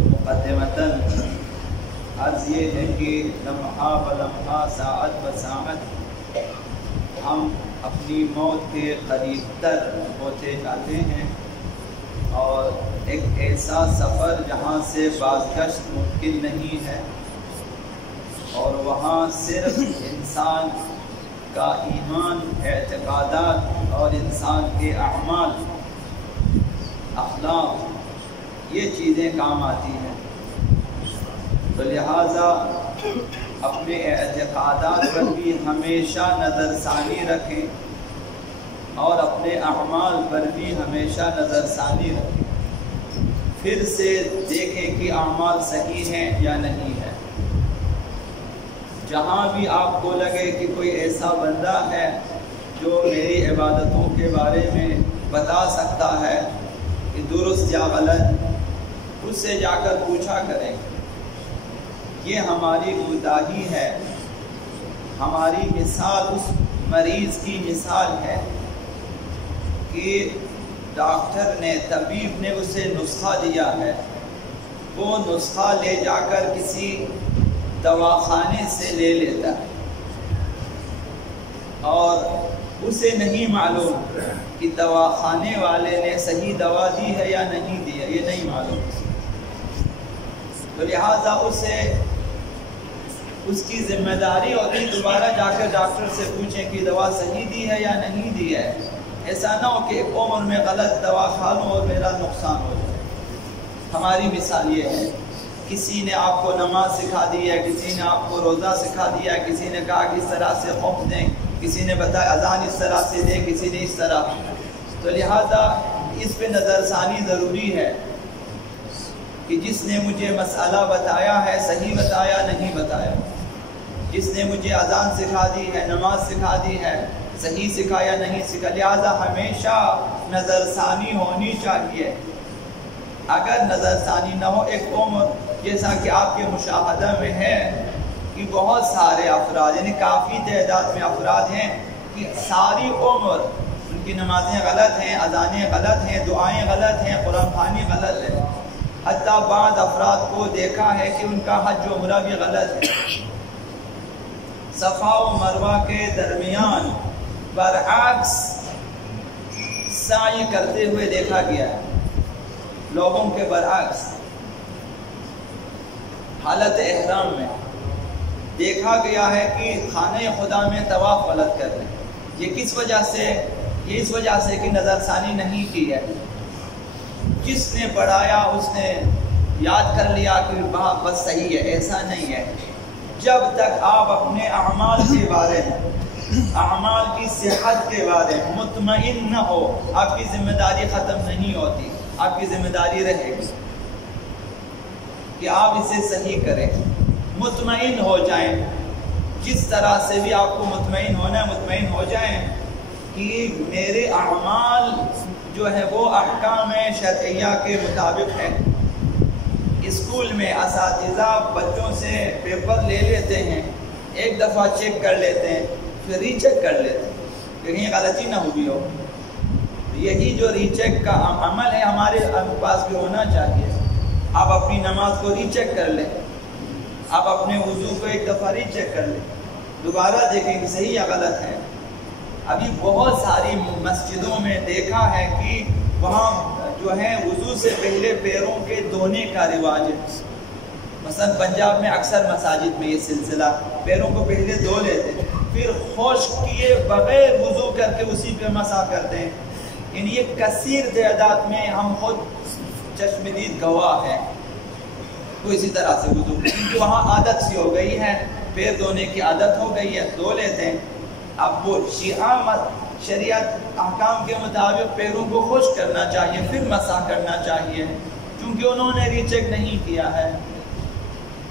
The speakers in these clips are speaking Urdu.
مقدمتاً عرض یہ ہے کہ لمحہ بلمحہ ساعت بساعت ہم اپنی موت کے قریب تر ہوتے جاتے ہیں، اور ایک ایسا سفر جہاں سے بازگشت ممکن نہیں ہے، اور وہاں صرف انسان کا ایمان، اعتقادات اور انسان کے اعمال، اخلاق، یہ چیزیں کام آتی ہیں۔ تو لہٰذا اپنے اعتقادات پر بھی ہمیشہ نظر ثانی رکھیں، اور اپنے اعمال پر بھی ہمیشہ نظر ثانی رکھیں، پھر سے دیکھیں کہ اعمال صحیح ہیں یا نہیں ہے۔ جہاں بھی آپ کو لگے کہ کوئی ایسا بندہ ہے جو میری عبادتوں کے بارے میں بتا سکتا ہے کہ درست یا غلط، اس سے جا کر پوچھا کریں۔ یہ ہماری کوتاہی ہے، ہماری مثال اس مریض کی مثال ہے کہ ڈاکٹر نے، طبیب نے اسے نسخہ دیا ہے، وہ نسخہ لے جا کر کسی دواخانے سے لے لیتا ہے، اور اسے نہیں معلوم کہ دواخانے والے نے صحیح دوا دی ہے یا نہیں دی ہے، یہ نہیں معلوم۔ تو لہٰذا اسے اس کی ذمہ داری ہوتی دوبارہ جا کر ڈاکٹر سے پوچھیں کہ دوا صحیح دی ہے یا نہیں دی ہے۔ ایسا نہ ہو کہ ایک عمر میں غلط دوا کھا لوں اور میرا نقصان ہو جائے۔ ہماری مثال یہ ہے، کسی نے آپ کو نماز سکھا دی ہے، کسی نے آپ کو روزہ سکھا دیا ہے، کسی نے کہا کہ اس طرح سے خوف دیں، کسی نے بتایا اذان اس طرح سے دیں، کسی نے اس طرح۔ تو لہٰذا اس پہ نظر ثانی ضروری ہے کہ جس نے مجھے مسئلہ بتایا ہے صحیح بتایا نہیں بتایا، جس نے مجھے اذان سکھا دی ہے، نماز سکھا دی ہے، صحیح سکھایا نہیں سکھا۔ لہٰذا ہمیشہ نظر ثانی ہونی چاہیے۔ اگر نظر ثانی نہ ہو، ایک عمر جیسا کہ آپ کے مشاہدہ میں ہے کہ بہت سارے افراد، یعنی کافی تعداد میں افراد ہیں کہ ساری عمر ان کی نمازیں غلط ہیں، اذانیں غلط ہیں، دعائیں غلط ہیں، قرآن خوانی غلط ہے۔ حتیٰ بعض افراد کو دیکھا ہے کہ ان کا حج و عمرہ بھی غلط ہے۔ صفا و مروہ کے درمیان برعکس سعی کرتے ہوئے دیکھا گیا ہے، لوگوں کے برعکس حالت احرام میں دیکھا گیا ہے کہ خانہ خدا میں طواف غلط کر رہے ہیں۔ یہ کس وجہ سے؟ یہ اس وجہ سے کہ نظر ثانی نہیں کی ہے۔ جس نے پڑھایا اس نے یاد کر لیا کہ بس صحیح ہے، ایسا نہیں ہے۔ جب تک آپ اپنے اعمال کے بارے میں، اعمال کی صحت کے بارے میں مطمئن نہ ہو، آپ کی ذمہ داری ختم نہیں ہوتی، آپ کی ذمہ داری رہے گی کہ آپ اسے صحیح کریں، مطمئن ہو جائیں۔ جس طرح سے بھی آپ کو مطمئن ہونا ہے، مطمئن ہو جائیں کہ میرے اعمال جو ہے وہ احکام شرعیہ کے مطابق ہے۔ اسکول میں اساتذہ بچوں سے پیپر لے لیتے ہیں، ایک دفعہ چیک کر لیتے ہیں، پھر ری چیک کر لیتے ہیں کہ کہیں غلطی نہ ہوئی ہو۔ یہی جو ری چیک کا عمل ہے ہمارے پاس بھی ہونا چاہیے۔ آپ اپنی نماز کو ری چیک کر لیں، آپ اپنے وضو کو ایک دفعہ ری چیک کر لیں، دوبارہ دیکھیں کہ صحیح یا غلط ہے۔ ابھی بہت ساری مسجدوں میں دیکھا ہے کہ وہاں جو ہے وضو سے پہلے پیروں کے دھونے کا رواج ہے۔ مثلا پنجاب میں اکثر مساجد میں یہ سلسلہ، پیروں کو پہلے دھو لیتے ہیں، پھر خشک کیے بغیر وضو کر کے اسی پہ مسح کرتے ہیں۔ یعنی یہ کثیر تعداد میں ہم خود چشمدید گواہ ہیں۔ تو اسی طرح سے وضو، کیونکہ وہاں عادت سی ہو گئی ہے، پیر دھونے کی عادت ہو گئی ہے، دھو لیتے ہیں۔ اب وہ شریعت احکام کے مطابق پیروں کو خشک کرنا چاہیے، پھر مسح کرنا چاہیے، کیونکہ انہوں نے ری چیک نہیں کیا ہے،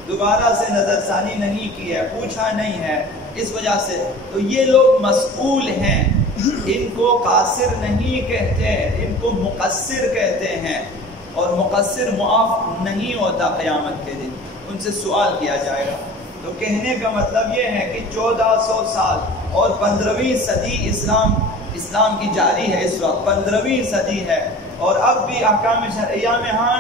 دوبارہ سے نظر ثانی نہیں کی ہے، پوچھا نہیں ہے، اس وجہ سے۔ تو یہ لوگ مسئول ہیں، ان کو قاصر نہیں کہتے، ان کو مقصر کہتے ہیں، اور مقصر معاف نہیں ہوتا قیامت کے دن، ان سے سوال کیا جائے گا۔ تو کہنے کا مطلب یہ ہے کہ 1400 سال اور 15ویں صدی اسلام کی جاری ہے، اس وقت 15ویں صدی ہے، اور اب بھی احکام شرعیہ میں ہاں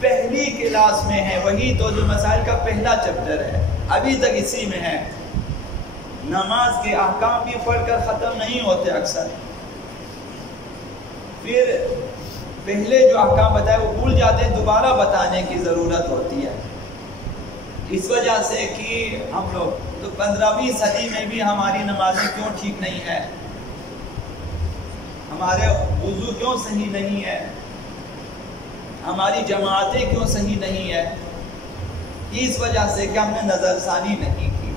پہلی کلاس میں ہیں، وہی توضیح مسائل کا پہلا چیپٹر ہے، ابھی تک اسی میں ہے۔ نماز کے احکام بھی پڑھ کر ختم نہیں ہوتے اکثر، پھر پہلے جو احکام بتائے وہ بھول جاتے ہیں، دوبارہ بتانے کی ضرورت ہوتی ہے۔ اس وجہ سے کہ ہم لوگ تو 15ویں صدی میں بھی ہماری نمازیں کیوں ٹھیک نہیں ہے، ہمارے وضو کیوں صحیح نہیں ہے، ہماری جماعتیں کیوں صحیح نہیں ہے، اس وجہ سے کہ ہم نے نظر ثانی نہیں کی۔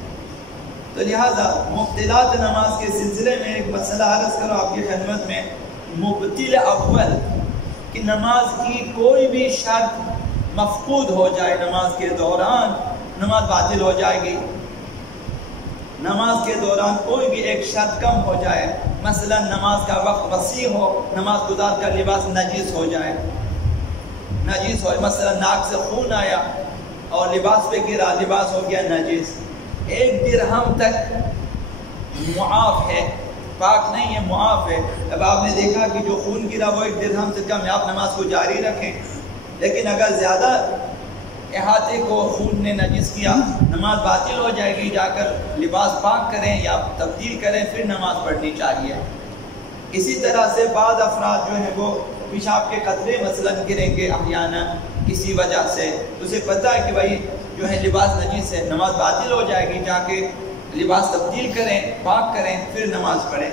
تو لہذا مبطلات نماز کے سلسلے میں ایک مسئلہ عرض کرو آپ کی خدمت میں۔ مبطل اول کہ نماز کی کوئی بھی شرط مفقود ہو جائے نماز کے دوران، نماز باطل ہو جائے گی۔ نماز کے دوران کوئی بھی ایک شرط کم ہو جائے، مثلا نماز کا وقت وسیع ہو، نماز گزار کر لباس نجیس ہو جائے، نجیس ہو، مثلا ناک سے خون آیا اور لباس پہ گرا، لباس ہو گیا نجیس، 1 درہم تک معاف ہے، پاک نہیں ہے، معاف ہے۔ اب آپ نے دیکھا کہ جو خون گرا وہ 1 درہم سے کم ہے، آپ نماز کو جاری رکھیں، لیکن اگر زیادہ احاطے کو خون نے نجس کیا، نماز باطل ہو جائے گی، جا کر لباس پاک کریں یا تبدیل کریں، پھر نماز پڑھنی چاہیے۔ اسی طرح سے بعض افراد جو ہیں وہ پیشاب کے قطرے مثلا گریں گے احیانا کسی وجہ سے، اسے پتہ ہے کہ بھائی جو ہے لباس نجس ہے، نماز باطل ہو جائے گی، جا کے لباس تبدیل کریں، پاک کریں، پھر نماز پڑھیں۔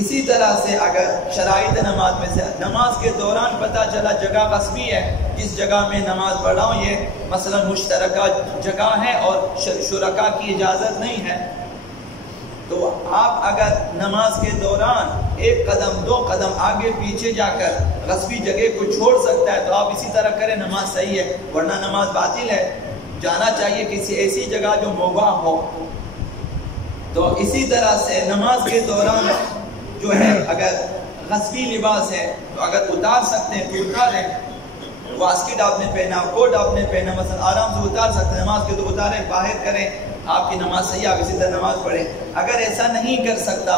اسی طرح سے اگر شرائط نماز میں سے نماز کے دوران پتہ چلا جگہ غصبی ہے، جس جگہ میں نماز پڑھ رہا ہوں یہ مثلا مشترکہ جگہ ہے اور شرکا کی اجازت نہیں ہے، تو آپ اگر نماز کے دوران 1 قدم 2 قدم آگے پیچھے جا کر غصبی جگہ کو چھوڑ سکتا ہے تو آپ اسی طرح کریں، نماز صحیح ہے، ورنہ نماز باطل ہے۔ جانا چاہیے کسی ایسی جگہ جو مباح ہو۔ تو اسی طرح سے نماز کے دوران جو ہے اگر غصبی لباس ہے تو اگر اتار سکتے ہیں تو اتاریں، واسکٹ آپ نے پہنا، کوٹ آپ نے پہنا، مثلا آرام سے اتار سکتے ہیں نماز کے تو اتاریں، باہر کریں، آپ کی نماز صحیح، آپ اسی طرح نماز پڑھیں۔ اگر ایسا نہیں کر سکتا،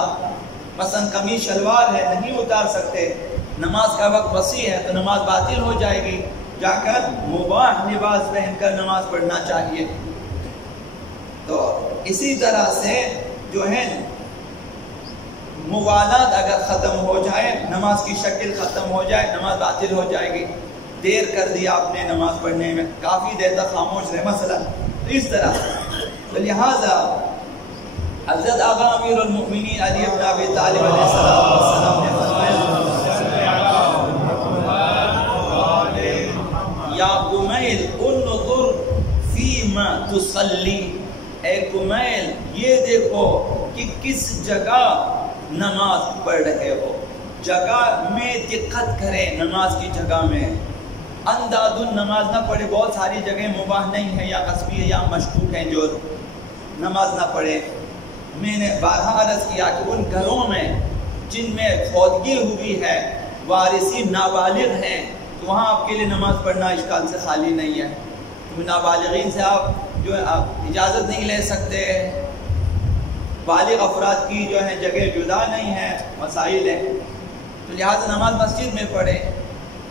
مثلا قمیص شلوار ہے نہیں اتار سکتے، نماز کا وقت وسیع ہے تو نماز باطل ہو جائے گی، جا کر مباح لباس پہن کر نماز پڑھنا چاہیے۔ تو اسی طرح سے جو ہے موالات اگر ختم ہو جائے، نماز کی شکل ختم ہو جائے، نماز باطل ہو جائے گی۔ دیر کر دی آپ نے نماز پڑھنے میں، کافی دیر تک خاموش رہے مثلا، تو اس طرح تو لہذا حضرت آقا امیر المؤمنین علی بن ابی طالب علیہ السلام نے فرمایا، یا کمیل انظر فیما تصلی، اے کمیل یہ دیکھو کہ کس جگہ نماز پڑھ رہے ہو، جگہ میں دقت کریں، نماز کی جگہ میں انداز نماز نہ پڑھے۔ بہت ساری جگہیں مباح نہیں ہیں یا غصبی ہے یا مشکوک ہیں جو نماز نہ پڑھے۔ میں نے بارہا عرض کیا کہ ان گھروں میں جن میں فوتگی ہوئی ہے، وارثین نابالغ ہیں، تو وہاں آپ کے لیے نماز پڑھنا اشکال سے خالی نہیں ہے، کیونکہ نابالغین سے آپ جو ہے آپ اجازت نہیں لے سکتے، بالغ افراد کی جو ہے جگہ جدا نہیں ہے، مسائل ہیں، تو لہٰذا نماز مسجد میں پڑھیں،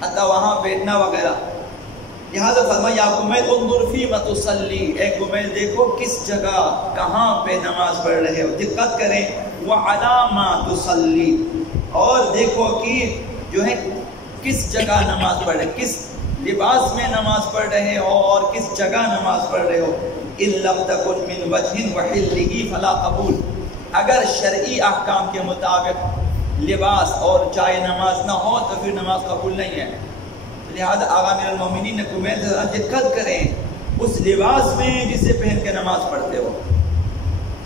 حتیٰ وہاں بیٹھنا وغیرہ۔ لہٰذا فرمایا یا کمیل انظر فیما تصلی، اے کمیل دیکھو کس جگہ کہاں پہ نماز پڑھ رہے ہو، دقت کریں، وعلی ما تصلی، اور دیکھو کہ جو ہے کس جگہ نماز پڑھ رہے، کس لباس میں نماز پڑھ رہے ہو اور کس جگہ نماز پڑھ رہے ہو۔ ان لم تکن من وجہ وحلہ فلا قبول، اگر شرعی احکام کے مطابق لباس اور جائے نماز نہ ہو تو پھر نماز قبول نہیں ہے۔ لہذا آقا امیر المومنین نے کمیل سے دقت کریں اس لباس میں جسے پہن کے نماز پڑھتے ہو،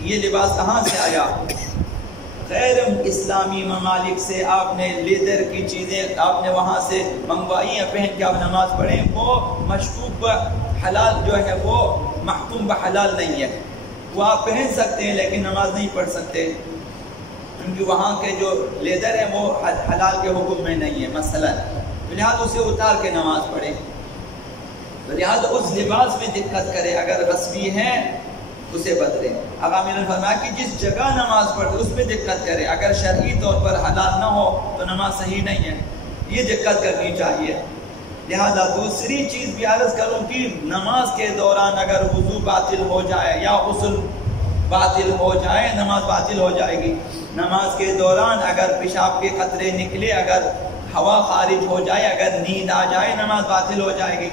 یہ لباس کہاں سے آیا؟ غیر اسلامی ممالک سے آپ نے لیدر کی چیزیں آپ نے وہاں سے منگوائی ہیں، پہن کے آپ نماز پڑھیں، وہ مشکوک حلال جو ہے وہ محکوم بحلال نہیں ہے، وہ آپ پہن سکتے ہیں لیکن نماز نہیں پڑھ سکتے، کیونکہ وہاں کے جو لیدر ہے وہ حلال کے حکم میں نہیں ہے مثلا، لہٰذا اسے اتار کے نماز پڑھیں، لہٰذا اس لباس میں دقت کرے، اگر غصبی ہے اسے بدلے۔ آقا امیر نے فرمایا کہ جس جگہ نماز پڑھتے اس میں دقت کرے، اگر شرعی طور پر حلال نہ ہو تو نماز صحیح نہیں ہے، یہ دقت کرنی چاہیے۔ لہذا دوسری چیز بھی عرض کروں کہ نماز کے دوران اگر وضو باطل ہو جائے یا غسل باطل ہو جائے نماز باطل ہو جائے گی. نماز کے دوران اگر پیشاب کے قطرے نکلے، اگر ہوا خارج ہو جائے، اگر نیند آ جائے، نماز باطل ہو جائے گی.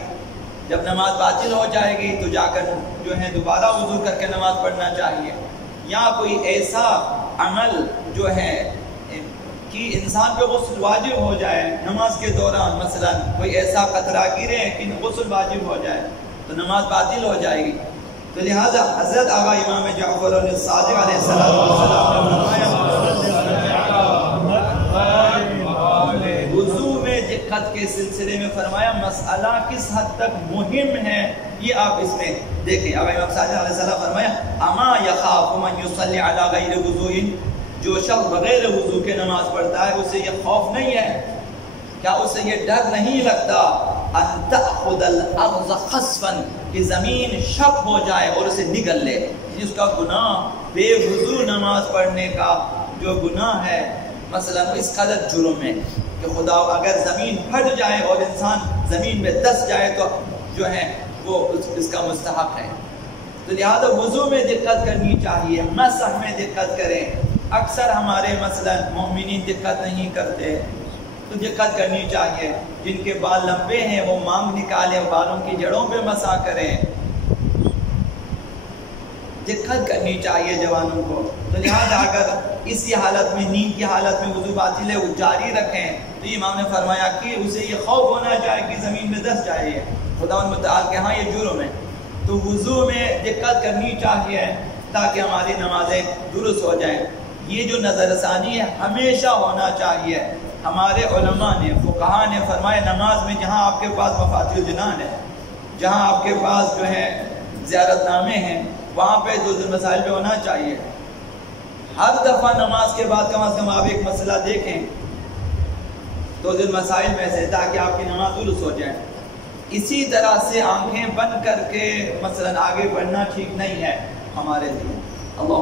جب نماز باطل ہو جائے گی تو جا کر جو ہے دوبارہ وضو کر کے نماز پڑھنا چاہیے. یا کوئی ایسا عمل جو ہے کہ انسان پہ غسل واجب ہو جائے نماز کے دوران، مثلا کوئی ایسا قطرہ گرے کہ غسل واجب ہو جائے تو نماز باطل ہو جائے گی. تو لہذا حضرت آقا امام جعفر الصادق علیہ السلام نے وضو میں دقت کے سلسلے میں فرمایا مسئلہ کس حد تک مہم ہے یہ آپ اس میں دیکھیں. آقا امام صادق علیہ السلام فرمایا اما یخاف من یصلی علی غیر وضوء، جو شخص بغیر وضو کے نماز پڑھتا ہے اسے یہ خوف نہیں ہے، کیا اسے یہ ڈر نہیں لگتا ان تأخذ الارض خسفا کہ زمین شک ہو جائے اور اسے نگل لے. اس کا گناہ بے وضو نماز پڑھنے کا جو گناہ ہے مثلا اس قدر جرم ہے کہ خدا اگر زمین پھٹ جائے اور انسان زمین میں دس جائے تو جو ہے وہ اس کا مستحق ہے. تو لہذا وضو میں دقت کرنی چاہیے، مسح میں دقت کریں. اکثر ہمارے مثلا مومنین دقت نہیں کرتے تو دقت کرنی چاہیے. جن کے بال لمبے ہیں وہ مانگ نکالیں، بالوں کی جڑوں پہ مسح کریں. دقت کرنی چاہیے جوانوں کو. تو لہذا اگر اسی حالت میں نیند کی حالت میں وضو باطل ہے وہ جاری رکھیں تو امام نے فرمایا کہ اسے یہ خوف ہونا چاہیے کہ زمین میں دس جائے خدا متعال کہ ہاں یہ جرم ہے. تو وضو میں دقت کرنی چاہیے تاکہ ہماری نمازیں درست ہو جائیں. یہ جو نظر ثانی ہے ہمیشہ ہونا چاہیے. ہمارے علماء نے فقہاء نے فرمایا نماز میں جہاں آپ کے پاس مفاتیح الجنان ہے، جہاں آپ کے پاس جو ہے زیارت نامے ہیں، وہاں پہ دو مسائل پہ ہونا چاہیے. ہر دفعہ نماز کے بعد کم از کم آپ ایک مسئلہ دیکھیں دو مسائل میں سے تاکہ آپ کی نماز درست ہو جائے. اسی طرح سے آنکھیں بند کر کے مثلا آگے بڑھنا ٹھیک نہیں ہے ہمارے لیے. اللہ